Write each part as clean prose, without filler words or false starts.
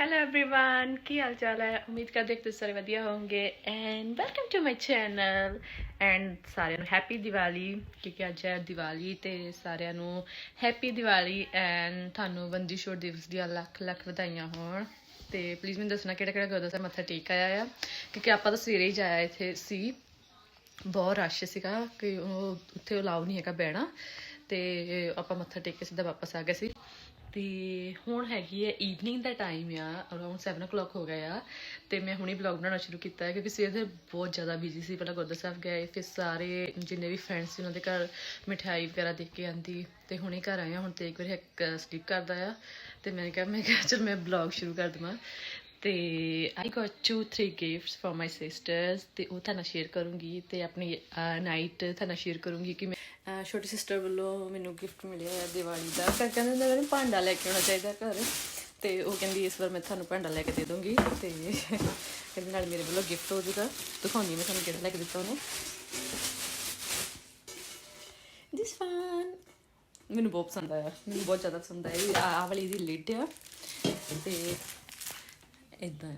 Hello everyone की हाल चाल है। उम्मीद करते हैं ਤੁਸੀਂ ਸਾਰੇ ਵਧੀਆ ਹੋਵੋਗੇ and welcome to my channel and ਸਾਰਿਆਂ ਨੂੰ ਹੈਪੀ ਦੀਵਾਲੀ ਕਿਉਂਕਿ ਅੱਜ ਹੈ ਦੀਵਾਲੀ ਤੇ ਸਾਰਿਆਂ ਨੂੰ ਹੈਪੀ ਦੀਵਾਲੀ ਐਂਡ ਤੁਹਾਨੂੰ ਬੰਦੀ ਛੋੜ ਦਿਵਸ ਦੀਆਂ ਲੱਖ ਲੱਖ ਵਧਾਈਆਂ ਹੋਣ। ਤੇ ਪਲੀਜ਼ ਮੈਨੂੰ ਦੱਸਣਾ ਕਿਹੜਾ ਕਿਹੜਾ ਗੁਰਦੁਆਰਾ ਸਾਹਿਬ ਮੱਥਾ ਟੇਕ ਆਇਆ ਆ ਕਿਉਂਕਿ ਆਪਾਂ ਤਾਂ ਸਵੇਰੇ ਹੀ ਜਾਇਆ ਇੱਥੇ ਸੀ। ਬਹੁਤ ਰਸ਼ ਸੀਗਾ ਕਿ ਉਹ ਉੱਥੇ ਅਲਾਉ ਨਹੀਂ ਹੈਗਾ ਬਹਿਣਾ ਤੇ ਆਪਾਂ ਮੱਥਾ ਟੇਕ ਕੇ ਸਿੱਧਾ ਵਾਪਸ ਆ ਗਏ ਸੀ। ਤੇ ਹੁਣ ਹੈਗੀ ਹੈ ਈਵਨਿੰਗ ਦਾ ਟਾਈਮ ਆ, ਅਰਾਊਂਡ 7 o'clock ਹੋ ਗਿਆ ਆ ਤੇ ਮੈਂ ਹੁਣੇ ਵਲੌਗ ਬਣਾਉਣਾ ਸ਼ੁਰੂ ਕੀਤਾ ਹੈ ਕਿਉਂਕਿ ਸਵੇਰ ਦੇ ਬਹੁਤ ਜ਼ਿਆਦਾ ਬਿਜ਼ੀ ਸੀ। ਪਹਿਲਾਂ ਗੁਰਦੁਆਰਾ ਸਾਹਿਬ ਗਏ, ਫਿਰ ਸਾਰੇ ਜਿੰਨੇ ਵੀ ਫਰੈਂਡਸ ਸੀ ਉਹਨਾਂ ਦੇ ਘਰ ਮਿਠਾਈ ਵਗੈਰਾ ਦੇ ਕੇ ਆਂਦੀ ਤੇ ਹੁਣੇ ਘਰ ਆਏ ਆ। ਹੁਣ ਤੇ ਇੱਕ ਵਾਰੀ ਇੱਕ ਸਲੀਪ ਕਰਦਾ ਆ ਤੇ ਮੈਂ ਕਿਹਾ ਚਲ ਮੈਂ ਵਲੌਗ ਸ਼ੁਰੂ ਕਰ ਦੇਵਾਂ। ਤੇ I got 2-3 gifts for my sisters ਤੇ ਉਹ ਤੁਹਾਨੂੰ ਸ਼ੇਅਰ ਕਰੂੰਗੀ ਤੇ ਆਪਣੀ ਨਾਈਟ ਤੁਹਾਨੂੰ ਸ਼ੇਅਰ ਕਰੂੰਗੀ ਕਿ ਛੋਟੀ ਸਿਸਟਰ ਵੱਲੋਂ ਮੈਨੂੰ ਗਿਫਟ ਮਿਲਿਆ ਹੈ ਦਿਵਾਲੀ ਦਾ। ਕਹਿੰਦੇ ਹੁੰਦੇ ਮੈਨੂੰ ਭਾਂਡਾ ਲੈ ਕੇ ਆਉਣਾ ਚਾਹੀਦਾ ਘਰ ਤੇ ਉਹ ਕਹਿੰਦੀ ਇਸ ਵਾਰ ਮੈਂ ਤੁਹਾਨੂੰ ਭਾਂਡਾ ਲੈ ਕੇ ਦੇ ਦੂੰਗੀ ਤੇ ਕਹਿੰਦੇ ਨਾਲ ਮੇਰੇ ਵੱਲੋਂ ਗਿਫਟ ਹੋ ਜੂਗਾ। ਦਿਖਾਉਂਦੀ ਮੈਂ ਤੁਹਾਨੂੰ ਕਿਹੜਾ ਲੈ ਕੇ ਦਿੱਤਾ ਉਹਨੇ। ਦਿਸ ਵਨ ਮੈਨੂੰ ਬਹੁਤ ਪਸੰਦ ਆਇਆ, ਮੈਨੂੰ ਬਹੁਤ ਜ਼ਿਆਦਾ ਪਸੰਦ ਆਇਆ। ਆਹ ਵਾਲੀ ਦੀ ਲਿਡ ਆ ਤੇ ਇੱਦਾਂ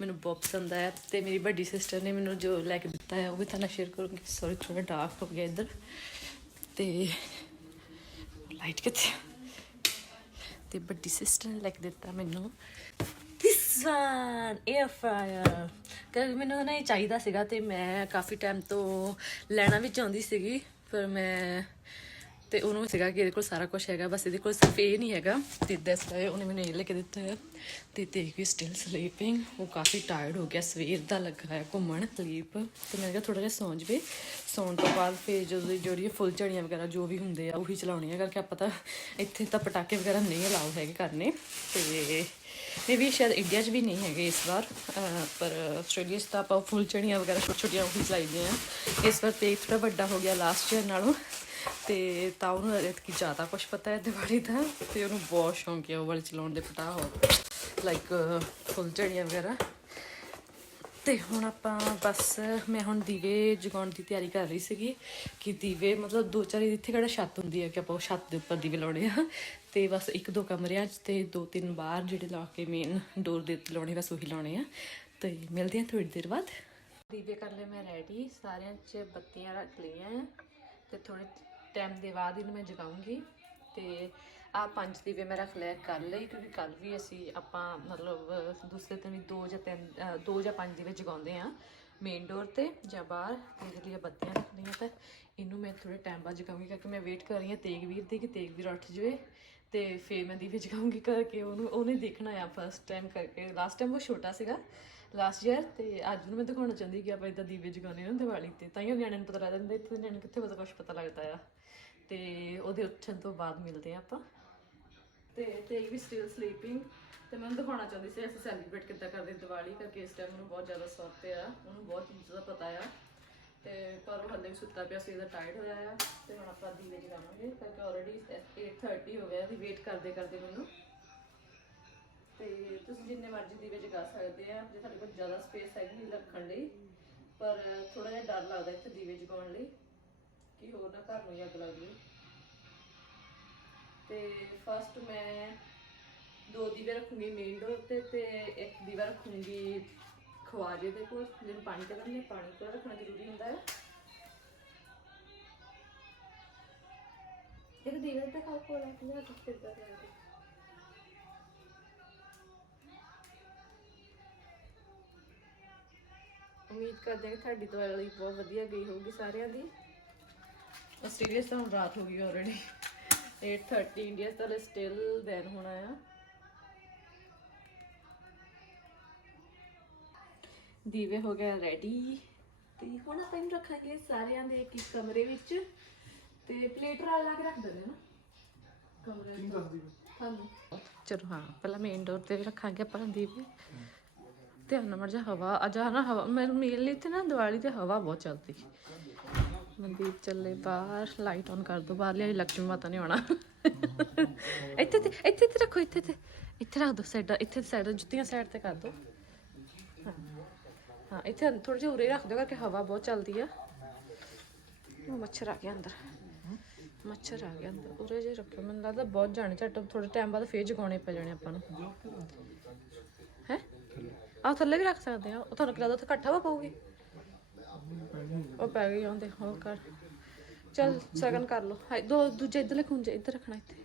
ਮੈਨੂੰ ਬਹੁਤ ਪਸੰਦ ਆਇਆ ਤੇ ਮੇਰੀ ਵੱਡੀ ਸਿਸਟਰ ਨੇ ਮੈਨੂੰ ਜੋ ਲੈ ਕੇ ਦਿੱਤਾ ਹੈ ਉਹ ਵੀ ਤੁਹਾਨੂੰ ਸ਼ੇਅਰ ਕਰੂੰਗੀ। ਸੌਰੀ ਥੋੜਾ ਡਾਰਕ ਹੋ ਗਿਆ ਇੱਧਰ ਤੇ ਲਾਈਟ ਕਿੱਥੇ ਤੇ ਵੱਡੀ ਸਿਸਟਰ ਨੇ ਲੈ ਕੇ ਦਿੱਤਾ ਮੈਨੂੰ ਦਿਸ ਵਨ 에ਅਰ ਫਰਾਇਰ ਕਿ ਮੈਨੂੰ ਨਾ ਇਹ ਚਾਹੀਦਾ ਸੀਗਾ ਤੇ ਮੈਂ ਕਾਫੀ ਟਾਈਮ ਤੋਂ ਲੈਣਾ ਵੀ ਚਾਹੁੰਦੀ ਸੀਗੀ ਪਰ ਮੈਂ ਤੇ ਉਹਨੂੰ ਸੀਗਾ ਕਿ ਇਹਦੇ ਕੋਲ ਸਾਰਾ ਕੁਝ ਹੈਗਾ ਬਸ ਇਹਦੇ ਕੋਲ ਸਿਰਫ ਇਹ ਨਹੀਂ ਹੈਗਾ ਤੇ ਦੱਸ ਰਿਹਾ ਉਹਨੇ ਮੈਨੂੰ ਇਹ ਲੈ ਕੇ ਦਿੱਤਾ ਹੈ। ਤੇ ਦੇਖ ਵੀ ਸਟਿਲ ਸਲੀਪਿੰਗ, ਉਹ ਕਾਫੀ ਟਾਇਰਡ ਹੋ ਗਿਆ, ਸਵੇਰ ਦਾ ਲੱਗਾ ਹੈ ਘੁੰਮਣ ਸਲੀਪ ਤੇ ਮੈਂ ਕਿਹਾ ਥੋੜਾ ਜਿਹਾ ਸੌਂ ਜਾਵੇ। ਸੌਣ ਤੋਂ ਬਾਅਦ ਫਿਰ ਜਦੋਂ ਜਿਹੜੀ ਫੁੱਲ ਝੜੀਆਂ ਵਗੈਰਾ ਜੋ ਵੀ ਹੁੰਦੇ ਆ ਉਹੀ ਚਲਾਉਣੀਆਂ ਕਰਕੇ ਆਪਾਂ ਤਾਂ ਇੱਥੇ ਤਾਂ ਪਟਾਕੇ ਵਗੈਰਾ ਨਹੀਂ ਅਲਾਉ ਹੈਗੇ ਕਰਨੇ ਤੇ ਮੇ ਵੀ ਸ਼ਾਇਦ ਇੰਡੀਆ 'ਚ ਵੀ ਨਹੀਂ ਹੈਗੇ ਇਸ ਵਾਰ ਪਰ ਆਸਟ੍ਰੇਲੀਆ 'ਚ ਤਾਂ ਆਪਾਂ ਫੁੱਲ ਝੜੀਆਂ ਵਗੈਰਾ ਛੋਟੀਆਂ ਛੋਟੀਆਂ ਉਹੀ ਚਲਾਈਦੇ ਹਾਂ। ਇਸ ਵਾਰ ਤੇ ਥੋੜਾ ਵੱਡਾ ਹੋ ਗਿਆ ਲਾਸਟ ਈਅਰ ਨਾਲੋਂ ਤੇ ਤਾਂ ਉਹਨੂੰ ਐਤਕੀ ਜ਼ਿਆਦਾ ਕੁਛ ਪਤਾ ਹੈ ਦਿਵਾਲੀ ਦਾ ਤੇ ਉਹਨੂੰ ਬਹੁਤ ਸ਼ੌਂਕ ਹੈ ਉਹ ਵਾਲੇ ਚਲਾਉਣ ਦੇ ਪਟਾਕੇ ਲਾਈਕ ਫੁੱਲ ਝੜੀਆਂ ਵਗੈਰਾ। ਤੇ ਹੁਣ ਆਪਾਂ ਬਸ ਮੈਂ ਹੁਣ ਦੀਵੇ ਜਗਾਉਣ ਦੀ ਤਿਆਰੀ ਕਰ ਰਹੀ ਸੀਗੀ ਕਿ ਦੀਵੇ ਮਤਲਬ 2-4 ਇੱਥੇ ਕਿਹੜਾ ਛੱਤ ਹੁੰਦੀ ਹੈ ਕਿ ਆਪਾਂ ਉਹ ਛੱਤ ਦੇ ਉੱਪਰ ਦੀਵੇ ਲਾਉਣੇ ਆ ਤੇ ਬਸ 1-2 ਕਮਰਿਆਂ 'ਚ ਤੇ 2-3 ਬਾਹਰ ਜਿਹੜੇ ਲਾ ਕੇ ਮੇਨ ਡੋਰ ਦੇ ਉੱਤੇ ਲਾਉਣੇ ਬਸ ਉਹੀ ਲਾਉਣੇ ਆ। ਤੇ ਮਿਲਦੇ ਹਾਂ ਥੋੜੀ ਦੇਰ ਬਾਅਦ। ਦੀਵੇ ਕਰ ਲਏ ਮੈਂ ਰੈਡੀ, ਸਾਰਿਆਂ 'ਚ ਬੱਤੀਆਂ ਰੱਖ ਲਈਆਂ ਤੇ ਥੋੜੇ ਟਾਈਮ ਦੇ ਬਾਅਦ ਇਹਨੂੰ ਮੈਂ ਜਗਾਉਂਗੀ। ਤੇ ਆਹ 5 ਦੀਵੇ ਮੈਂ ਰੱਖ ਲਿਆ ਕੱਲ੍ਹ ਲਈ ਕਿਉਂਕਿ ਕੱਲ੍ਹ ਵੀ ਅਸੀਂ ਆਪਾਂ ਮਤਲਬ ਦੂਸਰੇ ਦਿਨ ਵੀ 2 ਜਾਂ 5 ਦੀਵੇ ਜਗਾਉਂਦੇ ਹਾਂ ਮੇਨ ਡੋਰ 'ਤੇ ਜਾਂ ਬਾਹਰ। ਤੇ ਇਹਦੇ ਲਈ ਬੱਤੀਆਂ ਰੱਖਣੀਆਂ ਤਾਂ ਇਹਨੂੰ ਮੈਂ ਥੋੜ੍ਹੇ ਟਾਈਮ ਬਾਅਦ ਜਗਾਉਂਗੀ ਕਿਉਂਕਿ ਮੈਂ ਵੇਟ ਕਰ ਰਹੀ ਹਾਂ ਤੇਗਵੀਰ ਦੀ ਕਿ ਤੇਗਵੀਰ ਉੱਠ ਜਾਵੇ ਤੇ ਫਿਰ ਮੈਂ ਦੀਵੇ ਜਗਾਉਂਗੀ ਕਰਕੇ ਉਹਨੇ ਦੇਖਣਾ ਆ ਫਸਟ ਟਾਈਮ ਕਰਕੇ। ਲਾਸਟ ਟਾਈਮ ਉਹ ਛੋਟਾ ਸੀਗਾ ਲਾਸਟ ਈਅਰ ਤੇ ਅੱਜ ਨੂੰ ਮੈਂ ਦਿਖਾਉਣਾ ਚਾਹੁੰਦੀ ਕਿ ਆਪਾਂ ਇੱਦਾਂ ਦੀਵੇ ਜਗਾਉਂਦੇ ਹਾਂ ਦਿਵਾਲੀ 'ਤੇ ਤਾਂ ਹੀ ਨਿਆਣਿਆਂ ਨੂੰ ਪਤਾ ਲੱਗ ਜਾਂਦਾ। ਇੱਥੇ ਨਿਆਣੇ ਕਿੱਥੇ ਪਤਾ ਕੁਛ ਪਤਾ ਲੱਗਦਾ ਆ ਤੇ ਉਹਦੇ ਉੱਠਣ ਤੋਂ ਬਾਅਦ ਮਿਲਦੇ ਹਾਂ ਆਪਾਂ। ਤੇ ਇਹ ਵੀ ਸਟਿਲ ਸਲੀਪਿੰਗ ਤੇ ਮੈਂ ਦਿਖਾਉਣਾ ਚਾਹੁੰਦੀ ਸੀ ਅਸੀਂ ਸੈਲੀਬ੍ਰੇਟ ਕਿੱਦਾਂ ਕਰਦੇ ਦੀਵਾਲੀ ਕਰਕੇ। ਇਸ ਟਾਈਮ ਉਹਨੂੰ ਬਹੁਤ ਜ਼ਿਆਦਾ ਸ਼ੌਕ ਤੇ ਆ, ਉਹਨੂੰ ਬਹੁਤ ਚੀਜ਼ਾਂ ਦਾ ਪਤਾ ਆ ਤੇ ਪਰ ਉਹ ਹਲੇ ਵੀ ਸੁੱਤਾ ਪਿਆ ਸੀ, ਇਹਦਾ ਟਾਇਰਡ ਹੋਇਆ ਆ। ਤੇ ਹੁਣ ਆਪਾਂ ਦੀਵੇ ਜਗਾਵਾਂਗੇ ਕਰਕੇ ਆਲਰੇਡੀ 8:30 ਹੋ ਗਿਆ ਇਹਦੀ ਵੇਟ ਕਰਦੇ ਕਰਦੇ ਮੈਨੂੰ। ਤੇ ਤੁਸੀਂ ਜਿੰਨੇ ਮਰਜ਼ੀ ਦੀਵੇ ਜਗਾ ਸਕਦੇ ਆ ਜੇ ਤੁਹਾਡੇ ਕੋਲ ਜ਼ਿਆਦਾ ਸਪੇਸ ਹੈਗੀ ਰੱਖਣ ਲਈ, ਪਰ ਥੋੜਾ ਜਿਹਾ ਡਰ ਲੱਗਦਾ ਇੱਥੇ ਦੀਵੇ ਜਗਾਉਣ ਲਈ ਕਿ ਹੋਰ ਨਾ ਘਰ ਨੂੰ ਅੱਗ ਲੱਗ ਜਾਵੇ। ਤੇ ਫਸਟ ਮੈਂ 2 ਦੀਵੇ ਰੱਖੂੰਗੀ ਮੇਨ ਡੋਰ ਤੇ ਇੱਕ ਦੀਵਾ ਰੱਖੂੰਗੀ ਖਵਾਜੇ ਦੇ ਕੋਲ ਜਿਹਨੂੰ ਪਾਣੀ ਕਹਿੰਦੇ ਪਾਣੀ ਕੋਲ ਰੱਖਣਾ ਜ਼ਰੂਰੀ ਹੁੰਦਾ ਹੈ। ਇੱਕ ਦੀਵੇ ਤੇ ਖਾਓ ਕੋਲ ਰੱਖਣਾ ਕਿੱਦਾਂ ਕਰਾਂਗੇ। ਉਮੀਦ ਕਰਦੇ ਹਾਂ ਕਿ ਤੁਹਾਡੀ ਦੀਵਾਲੀ ਬਹੁਤ ਵਧੀਆ ਗਈ ਹੋਊਗੀ ਸਾਰਿਆਂ ਦੀ। ਆਸਟ੍ਰੇਲੀਆ 'ਚ ਤਾਂ ਹੁਣ ਰਾਤ ਹੋ ਗਈ ਆਲਰੇਡੀ 8:30 ਇੰਡੀਆ 'ਚ ਤਾਂ ਸਟਿਲ ਬੈਨ ਹੋਣਾ ਆ। ਦੀਵੇ ਹੋ ਗਿਆ ਰੈਡੀ ਤੇ ਹੁਣ ਆਪਾਂ ਇਹਨੂੰ ਰੱਖਾਂਗੇ ਸਾਰਿਆਂ ਦੇ ਇੱਕ ਕਮਰੇ ਵਿੱਚ ਤੇ ਪਲੇਟ ਨਾਲ ਲਾ ਕੇ ਰੱਖ ਦਿੰਦੇ ਨਾ ਕਮਰੇ ਤੁਹਾਨੂੰ। ਚਲੋ ਹਾਂ ਪਹਿਲਾਂ ਮੇਨ ਡੋਰ ਤੇ ਵੀ ਰੱਖਾਂਗੇ ਆਪਾਂ ਦੀਵੇ। ਧਿਆਨ ਨਾਲ ਮਰ ਜਾ ਹਵਾ ਅੱਜ ਨਾ ਹਵਾ ਮੈਨੂੰ ਮੇਲ ਲਈ ਤੇ ਨਾ ਦੀਵਾਲੀ ਤੇ ਹਵਾ ਬਹੁਤ ਚੱਲਦੀ। ਮਨਦੀਪ ਚੱਲੇ ਬਾਹਰ, ਲਾਈਟ ਔਨ ਕਰ ਦੋ ਬਾਹਰਲੀ ਲక్ష్ਮੀ ਮਾਤਾ ਨੇ ਆਉਣਾ। ਇੱਥੇ ਰੱਖੋ, ਇੱਥੇ ਰੱਖ ਦੋ ਸਾਈਡਾਂ, ਇੱਥੇ ਸਾਈਡ ਜੁੱਤੀਆਂ ਸਾਈਡ ਤੇ ਕਰ ਦੋ। ਹਾਂ ਇੱਥੇ ਥੋੜ੍ਹਾ ਜਿਹਾ ਉਰੇ ਰੱਖ ਦਿਓ ਕਰਕੇ ਹਵਾ ਬਹੁਤ ਚੱਲਦੀ ਆ। ਉਹ ਮੱਛਰ ਆ ਗਿਆ ਅੰਦਰ। ਮੱਛਰ ਆ ਗਿਆ ਅੰਦਰ ਉਰੇ ਜੇ ਰੱਖਿਓ ਮੈਨੂੰ ਲੱਗਦਾ ਬਹੁਤ ਜਾਣੇ ਝੱਟ ਥੋੜੇ ਟਾਈਮ ਬਾਅਦ ਫੇਰ ਜਗਾਉਣੇ ਪੈ ਜਾਣੇ ਆਪਾਂ ਨੂੰ ਹੈ ਆਹ ਥੱਲੇ ਵੀ ਰੱਖ ਸਕਦੇ ਆ ਉਹ ਤੁਹਾਨੂੰ ਕਿਹਾ ਉੱਥੇ ਇਕੱਠਾ ਵਾ ਪਊਗੀ ਉਹ ਪੈ ਗਈ ਆਉਂਦੇ ਹੋਰ ਕਰ ਚੱਲ ਸਗਨ ਕਰ ਲਓ ਹਾਏ ਦੋ ਦੂਜੇ ਇੱਧਰਲੇ ਖੁੰਝੇ ਇੱਧਰ ਰੱਖਣਾ ਇੱਥੇ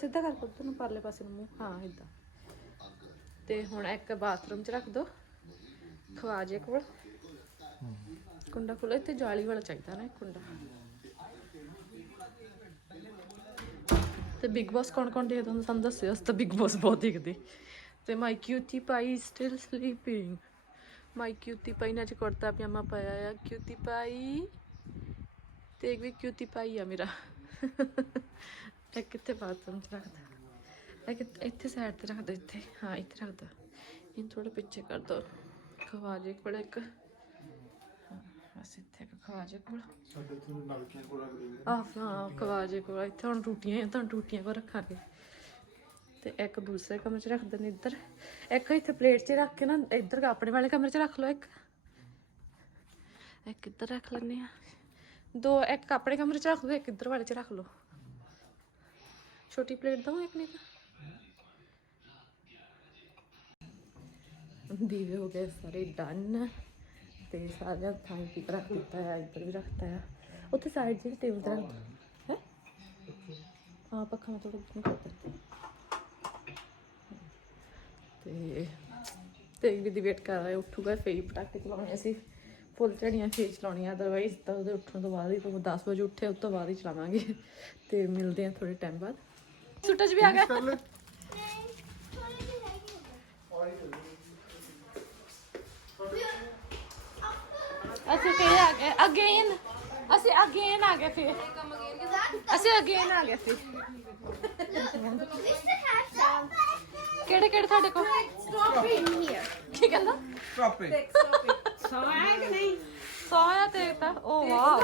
ਸਿੱਧਾ ਕਰ ਪੁੱਤ ਨੂੰ ਪਰਲੇ ਪਾਸੇ ਨੂੰ ਮੂੰਹ ਹਾਂ ਇੱਦਾਂ ਤੇ ਹੁਣ ਇੱਕ ਬਾਥਰੂਮ 'ਚ ਰੱਖ ਦੋ ਖਵਾਜੇ ਕੋਲ ਕੁੰਡਾ ਖੁੱਲਾ ਇੱਥੇ ਜਾਲੀ ਵਾਲਾ ਚਾਹੀਦਾ ਨਾ ਕੁੰਡਾ ਤੇ ਬਿਗ ਬੌਸ ਕੌਣ ਦੇਖਦਾ ਹੁੰਦਾ ਸਾਨੂੰ ਦੱਸਿਓ ਅਸੀਂ ਤਾਂ ਬਿਗ ਬੌਸ ਬਹੁਤ ਦੇਖਦੇ ਤੇ ਮਾਈ ਕਿਊਟੀ ਪਾਈ ਸਟਿਲ ਸਲੀਪਿੰਗ ਮਾਈ ਕਿਊਟੀ ਪਾਈ ਨੇ ਅੱਜ ਕੁੜਤਾ ਪਜਾਮਾ ਪਾਇਆ ਆ ਕਿਊਟੀ ਪਾਈ ਤੇ ਇੱਕ ਵੀ ਕਿਊਟੀ ਪਾਈ ਆ ਮੇਰਾ ਇਹ ਕਿੱਥੇ ਬਾਥਰੂਮ 'ਚ ਰੱਖਦਾ ਇਹ ਇੱਥੇ ਸਾਈਡ ਤੇ ਰੱਖਦਾ ਇੱਥੇ ਹਾਂ ਇੱਥੇ ਰੱਖਦਾ ਇਹਨੂੰ ਥੋੜਾ ਪਿੱਛੇ ਕਰ ਦੋ ਖਵਾਜੇ ਕੋਲ ਇੱਕ ਬਸ ਇੱਥੇ ਖਵਾਜੇ ਕੋਲ ਸਾਡੇ ਤੋਂ ਨਲਕੀਆਂ ਕੋਲ ਰੱਖ ਦੇਂਗੇ ਹਾਂ ਖਵਾਜੇ ਕੋਲ ਇੱਥੇ ਹੁਣ ਟੂਟੀਆਂ ਤੁਹਾਨੂੰ ਟੂਟੀਆਂ ਕੋਲ ਰੱਖਾਂਗੇ ਤੇ ਇੱਕ ਦੂਸਰੇ ਕਮਰੇ 'ਚ ਰੱਖ ਦਿੰਦੇ ਇੱਧਰ ਇੱਕ ਇੱਥੇ ਪਲੇਟ 'ਚ ਰੱਖ ਕੇ ਨਾ ਇੱਧਰ ਆਪਣੇ ਵਾਲੇ ਕਮਰੇ 'ਚ ਰੱਖ ਲਓ ਇੱਕ ਇੱਧਰ ਰੱਖ ਲੈਂਦੇ ਆ ਦੋ ਇੱਕ ਆਪਣੇ ਕਮਰੇ 'ਚ ਰੱਖ ਲਓ ਇੱਕ ਇੱਧਰ ਵਾਲੇ 'ਚ ਰੱਖ ਲਓ ਛੋਟੀ ਪਲੇਟ ਦਵਾਂ ਇੱਕ ਨਹੀਂ ਤਾਂ ਦੀਵੇ ਹੋ ਗਏ ਸਾਰੇ ਡਨ ਤੇ ਸਾਰਿਆਂ ਥਾਂ ਕੀ ਰੱਖ ਦਿੱਤਾ ਹੈ ਇੱਧਰ ਵੀ ਰੱਖਤਾ ਹੈ ਉੱਥੇ ਸਾਈਡ 'ਚ ਟੇਬਲ ਤੇ ਰੱਖ ਹੈ ਹਾਂ ਪੱਖਾ ਮੈਂ ਥੋੜਾ ਜਿਹਾ ਕਰ ਦਿੱਤਾ ਤੇ ਵੀ ਦੀ ਵੇਟ ਕਰ ਰਿਹਾ ਉੱਠੂਗਾ ਫੇਰ ਪਟਾਕੇ ਚਲਾਉਣੇ ਅਸੀਂ ਫੁੱਲ ਝੜੀਆਂ ਫੇਰ ਚਲਾਉਣੀਆਂ ਅਦਰਵਾਈਜ਼ ਤਾਂ ਉਹਦੇ ਉੱਠਣ ਤੋਂ ਬਾਅਦ ਹੀ 10 ਵਜੇ ਉੱਠੇ ਉਸ ਤੋਂ ਬਾਅਦ ਹੀ ਚਲਾਵਾਂਗੇ ਤੇ ਮਿਲਦੇ ਆ ਥੋੜੇ ਟਾਈਮ ਬਾਅਦ ਸੁੱਟਾ ਚ ਵੀ ਆ ਗਿਆ ਅਸੀਂ ਫੇਰ ਆ ਗਏ ਅਗੇਨ ਅਸੀਂ ਅਗੇਨ ਆ ਗਏ ਫੇਰ ਅਸੀਂ ਅਗੇਨ ਆ ਗਏ ਫੇਰ ਕਿਹੜੇ ਕਿਹੜੇ ਤੁਹਾਡੇ ਕੋਲ ਕੀ ਕਹਿੰਦਾ ਸੋਇਆ ਕਿ ਨਹੀਂ ਸੋਇਆ ਤੇ ਤਾਂ ਓ wow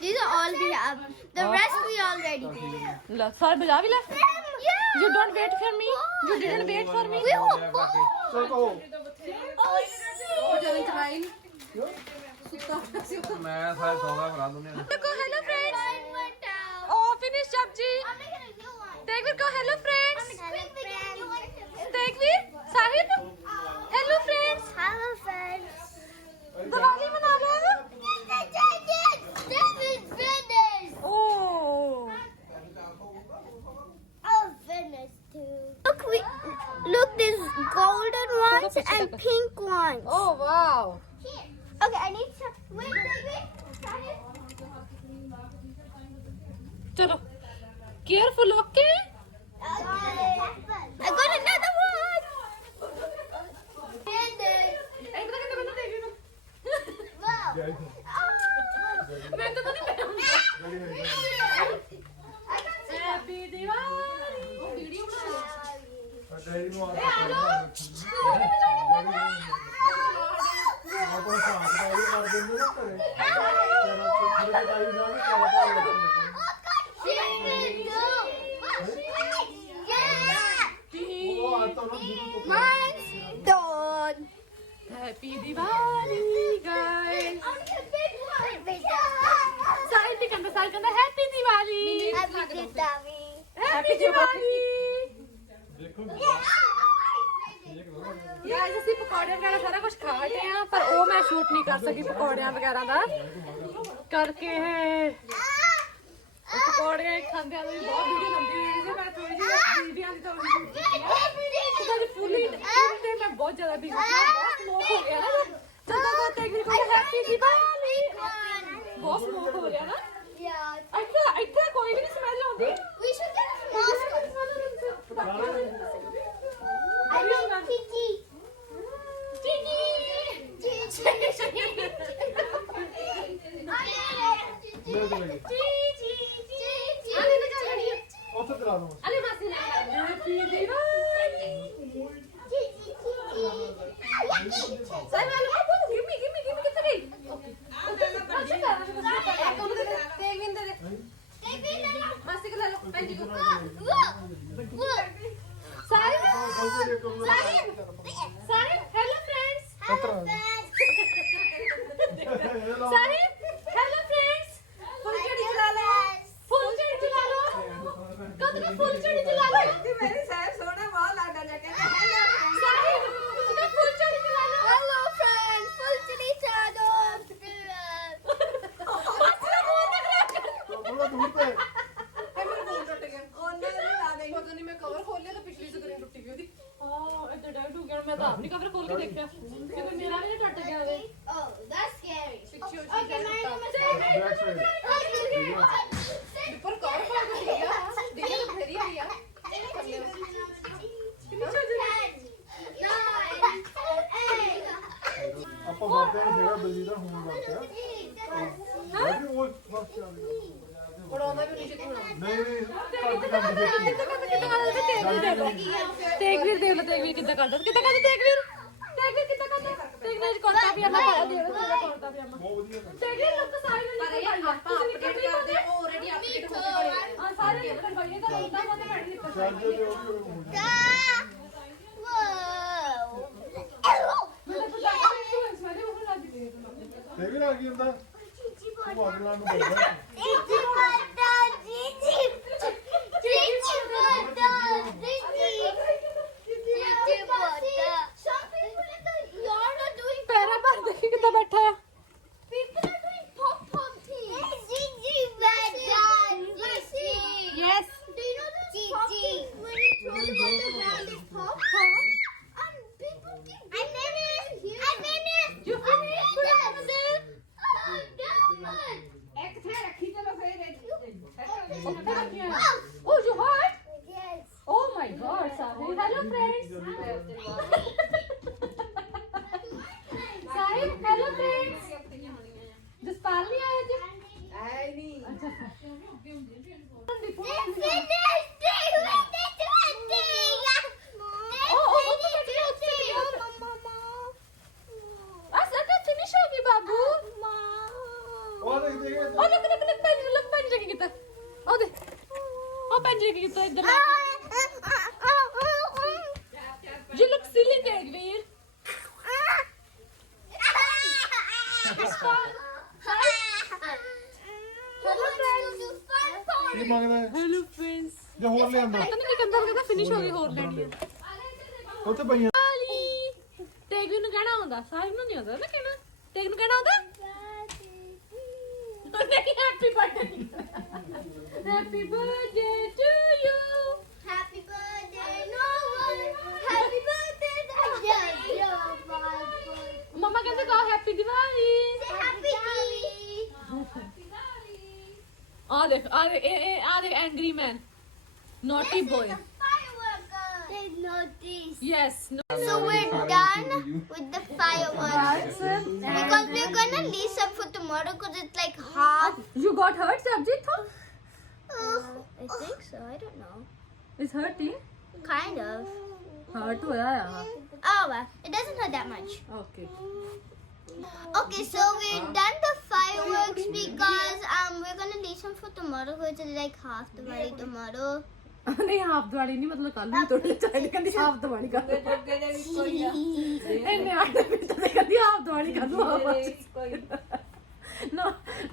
These are all we have. The rest we already did. ਲੈ ਸਾਰੇ ਬਜਾ ਵੀ ਲੈ you don't wait for me you didn't wait for me ਮੈਂ ਸਾਰੇ ਸੌ ਗਿਆ ਭਰਾ ਦੁਨੀਆ ਨੂੰ ਕੋ hello friends Mine went down. ਓ ਫਿਨਿਸ਼ ਸਬਜੀ I'm making a new one. ਦੇਖਵੀਰ ਕੋ ਹੈਲੋ ਫਰੈਂਡਸ Hello, friends. ਦੇਖਵੀਰ Sahib hello friends Hello, friends. Diwali ਮਨਾ ਲਓ David finished. ਓ I'll finish too. Look, there's golden ones and pink ones. ਓ wow Okay, I need some. Wait. ਚਲੋ careful okay I got another one. And ਇਹ ਪਤਾ ਕਿੰਨੇ ਬੰਦੇ ਦੇਖੀ ਨੂੰ wow. ਮੈਂ ਤਾਂ ਨਹੀਂ ਹੈਪੀ ਦੀਵਾਲੀ ਉਹ ਵੀਡੀਓ ਬਣਾ ਡੈਡੀ ਨੂੰ ਲੈ ਆਪਾਂ ਸਾਥ ਪਾਈ ਕਰ ਦਿੰਦੇ ਨਾ ਘਰੇ ਚਲੋ ਥੋੜੇ ਟਾਈਮ ਨਾਲ ਵੀ ਕਾਲਾ ਪਾ ਲੈਂਦੇ ਉਹ ਆ ਤਾਂ ਨਾ Mine's done. Happy Diwali guys Sahil ਵੀ ਕਹਿੰਦਾ happy Diwali Happy Diwali. Happy Diwali ਦੇਖੋ ਯਾਰ ਅਸੀਂ ਪਕੌੜੇ ਵਗੈਰਾ ਸਾਰਾ ਕੁਝ ਖਾ ਗਏ ਆ ਪਰ ਉਹ ਮੈਂ ਸ਼ੂਟ ਨਹੀਂ ਕਰ ਸਕੀ ਪਕੌੜਿਆਂ ਵਗੈਰਾ ਦਾ ਕਰਕੇ ਉਹ ਪਕੌੜੇ ਖਾਂਦਿਆਂ ਦੀ ਬਹੁਤ ਵੀਡੀਓ ਲੰਬੀ ਹੋਈ ਸੀ ਮੈਂ ਥੋੜੀ ਜਿਹੀ ਵੀਡੀਓ ਦੀ ਤਾਂ ਉਹਦੀ ਫੁੱਲੀ ਤੇ ਮੈਂ ਬਹੁਤ ਜ਼ਿਆਦਾ ਬਿਜ਼ੀ ਸੀ ਬਹੁਤ ਸਮੋਕ ਹੋ ਗਿਆ ਨਾ ਜਦੋਂ ਤੱਕ ਇੱਕ ਵੀ ਹੈਪੀ ਦੀਵਾਲੀ ਬਹੁਤ ਸਮੋਕ ਹੋ ਰਿਹਾ ਨਾ Yeah. ਇੱਥੇ ਕੋਈ ਵੀ ਨਹੀਂ ਸਮੈਲ ਆਉਂਦੀ We should get a mask. I know Kiki. ਉੱਥੇ ਕਰਾ ਦੋ ਹੈਪੀ ਦੀਵਾਲੀ ਗਿਮੀ ਕਿੱਥੇ ਗਈ ਮਾਸੀ ਕੋਲ ਲੈ ਲਓ ਪੈਂਜੀ ਕੋ ਸਾਰੇ ਹੈਲੋ ਫਰੈਂड्स ਉੱਤਰ ਸਾਰੇ ਤੈਨੂੰ ਫੁੱਲ ਝੜੀ ਚਲਾ ਲਓ ਮੇਰੇ ਸਾਹਿਬ ਸੋਹਣਾ ਬਹੁਤ ਲੱਗਦਾ ਜਾ ਕੇ ਸਾਹਿਬ ਤੈਨੂੰ ਫੁੱਲ ਝੜੀ ਚਲਾ ਲਓ Hello friends, full chili chado. ਥੋੜਾ ਦੂਰ ਤੇ ਮੇਰੇ ਫੋਨ ਟੁੱਟ ਗਿਆ ਉਹਨੇ ਵੀ ਲਾ ਦੇ ਪਤਾ ਨਹੀਂ ਮੈਂ ਕਵਰ ਖੋਲਿਆ ਤਾਂ ਪਿਛਲੀ ਸਕਰੀਨ ਟੁੱਟੀ ਗਈ ਉਹਦੀ ਹਾਂ ਇੱਧਰ ਡੈਡ ਹੋ ਗਿਆ ਮੈਂ ਤਾਂ ਆਪਣੀ ਕਵਰ ਖੋਲ ਕੇ ਦੇਖਿਆ ਕਿਉਂਕਿ ਮੇਰਾ ਵੀ ਟੁੱਟ ਗਿਆ ਵੇ Oh, that's scary. ਪਿੱਛੇ Okay, my name is back side ਉੱਪਰ ਕਵਰ ਖੋਲ ਕੇ ਗਿਆ ਦੇਖਿਆ ਤਾਂ ਫੇਰੀ ਆਈ ਆ ਆਪਾਂ ਵਰਤੇ ਨਹੀਂ ਜਿਹੜਾ ਬਲਜੀਤ ਦਾ ਹੁਣ ਵਰਤਿਆ ਉਹ ਫਸਟ ਆ ਗਿਆ ਪੜਾਉਂਦਾ ਵੀ ਨਹੀਂ ਜਿੱਤਣਾ ਨਹੀਂ ਨਹੀਂ ਘੱਟ ਕੰਮ ਦੇਖੀ ਤੇਗਵੀਰ ਦੇਖ ਲੈ ਤੇਗਵੀਰ ਕਿੱਦਾਂ ਕਰਦਾ ਤੇਗਵੀਰ ਕਿੱਦਾਂ ਕਰਦਾ ਤੇਗਵੀਰ ਕਰਤਾ ਵੀ ਆਮਾ ਪਾਇਆ ਦੇ ਤੇਰਾ ਕਰਤਾ ਵੀ ਆਮਾ ਬਹੁਤ ਵਧੀਆ ਤੇਗਵੀਰ ਲੋਕ ਸਾਰੇ ਨੂੰ ਪਰ ਇਹ ਆਪਾਂ ਅਪਡੇਟ ਕਰਦੇ ਉਹ ਆਲਰੇਡੀ ਅਪਡੇਟ ਹੋ ਚੁੱਕੇ ਹਾਂ ਸਾਰੇ ਨਿਕਲ ਗਏ ਤਾਂ ਹੁੰਦਾ ਬੰਦੇ ਬੈਠ ਨਿਕਲ ਚੱਲ ਜੇ ਤੇ ਉਹ ਵੀ ਹੋ ਜਾਊ। Whoa. ਮੈਨੂੰ ਪਤਾ ਨਹੀਂ ਤੂੰ ਇਸ ਵਾਲੇ ਉਹ ਲਾ ਦਿੱਤੀ ਤੇ ਵੀ ਆ ਗਈ ਹੁੰਦਾ ਉਹ ਅਗਲਾ ਨੂੰ ਬੋਲਦਾ ਪੈਰਾ ਭਰ ਦੇ ਕਿੱਦਾਂ ਬੈਠਾ ਆ ਯੈਸ ਇੱਕ ਥੇ ਰੱਖੀ ਚਲੋ ਫੇਰ Oh, you heard? Oh my God, Sahib. Hello, friends. Sahib, hello, friends. Jਸਪਾਲ ਨਹੀਂ ਆਇਆ ਜੀ? ਐ ਨਹੀਂ Asa ka finish ho gaya, babu? ਉਹ ਦੇਖ ਦੇਖ Oh, look, penjre ki kita. Oh, de. Oh, penjre ki kita idhar. You look silly, Tegveer. Hello, friends. ਕੀ ਮੰਗਦਾ ਹੈ Hello, friends. ਜੇ ਹੋਰ ਲਿਆਂਦਾ ਪਤਾ ਨਹੀਂ ਕੀ ਕਹਿੰਦਾ ਕਹਿੰਦਾ ਫਿਨਿਸ਼ ਹੋ ਗਈ ਹੋਰ ਲੈਣੀ ਹੈ ਉੱਥੇ ਪਈਆਂ ਆਲੀ ਤੇਗਵੀਰ ਨੂੰ ਕਹਿਣਾ ਆਉਂਦਾ ਸਾਹਿਬ ਨੂੰ ਨਹੀਂ ਆਉਂਦਾ ਨਾ ਕਹਿਣਾ ਤੇਗ ਨੂੰ ਕਹਿਣਾ ਆਉਂਦਾ ਨਹੀਂ happy birthday happy birthday to you Happy birthday, Noah. Happy birthday, ਮਮਾ ਕਹਿੰਦੇ ਕਹੋ ਹੈਪੀ ਦੀਵਾਲੀ Happy Diwali. ਆ ਦੇਖ angry man naughty boy There's no this. Yes So we're done with the fireworks because we're gonna leave some for tomorrow because it's like hot. You got hurt ਸਬਜੀ though I think so. I don't know. Is hurting Kind of. Hurt ਹੋਇਆ ਆ Oh, well, it doesn't hurt that much. Okay Okay, so we're done the fireworks because we're gonna leave some for tomorrow because it's like half the Diwali tomorrow. ਨਹੀਂ half Diwali ਨਹੀਂ ਮਤਲਬ ਕੱਲ ਨੂੰ ਥੋੜੀ ਚਾਹੀਦੀ ਕਹਿੰਦੀ ਹਾਫ ਦਿਵਾਲੀ ਕਰ ਦੋ ਜੋਗੇ ਦੇ ਵੀ ਕੋਈ ਆ ਇਹਨੇ ਆਟੇ ਵਿੱਚ ਤੇ ਕਹਿੰਦੀ ਹਾਫ ਦਿਵਾਲੀ ਕਰ ਦੋ ਨਾ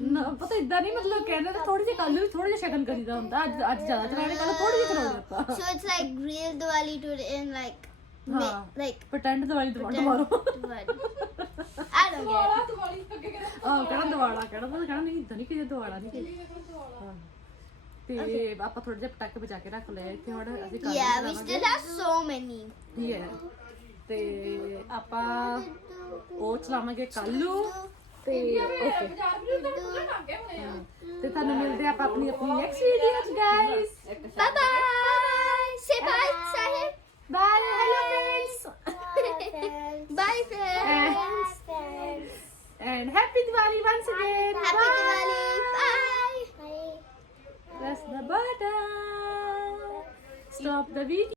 ਨਾ ਪਤਾ ਇਦਾਂ ਨਹੀਂ ਮਤਲਬ ਕਹਿੰਦੇ ਤਾਂ ਥੋੜੀ ਜਿਹੀ ਕੱਲ ਨੂੰ ਥੋੜੀ ਜਿਹੀ ਸ਼ਗਨ ਕਰੀਦਾ ਹੁੰਦਾ ਅੱਜ ਜ਼ਿਆਦਾ ਚਲਾਣੇ ਕੱਲ ਥੋੜੀ ਜਿਹੀ ਚਲਾਉਂਦੇ ਆਪਾਂ So it's like real Diwali to in like ਹਾਂ like ਪ੍ਰਟੈਂਡ ਦਿਵਾਲੀ ਮਾਰੋ Diwali. I don't get it. Diwali ਅੱਗੇ ਕਿਹਦਾ ਆਹ ਕਹਿਣਾ ਦਿਵਾਲਾ ਕਹਿਣਾ ਤਾਂ ਕਹਿਣਾ ਨਹੀਂ ਇਦਾਂ ਨਹੀਂ ਕਿ ਦਿਵਾਲਾ ਨਹੀਂ ਹਾਂ। ਤੇ ਆਪਾਂ ਥੋੜੇ ਜਿਹਾ ਪਟਾਕੇ ਬਚਾ ਕੇ ਰੱਖ ਲਏ ਇੱਥੇ ਹੁਣ ਅਸੀਂ ਕੱਲ Yeah, we still have so many. ਤੇ ਆਪਾਂ ਉਹ ਚਲਾਵਾਂਗੇ ਕੱਲ ਨੂੰ ਤੇ ਓਕੇ ਤੇ ਤੁਹਾਨੂੰ ਮਿਲਦੇ ਆਪਾਂ ਆਪਣੀ ਨੈਕਸਟ ਵੀਡੀਓ ਚ guys Bye bye. Say bye, Sahib. Bye hello friends Bye, friends. And happy Diwali once again Happy Diwali. Bye. press the button stop the video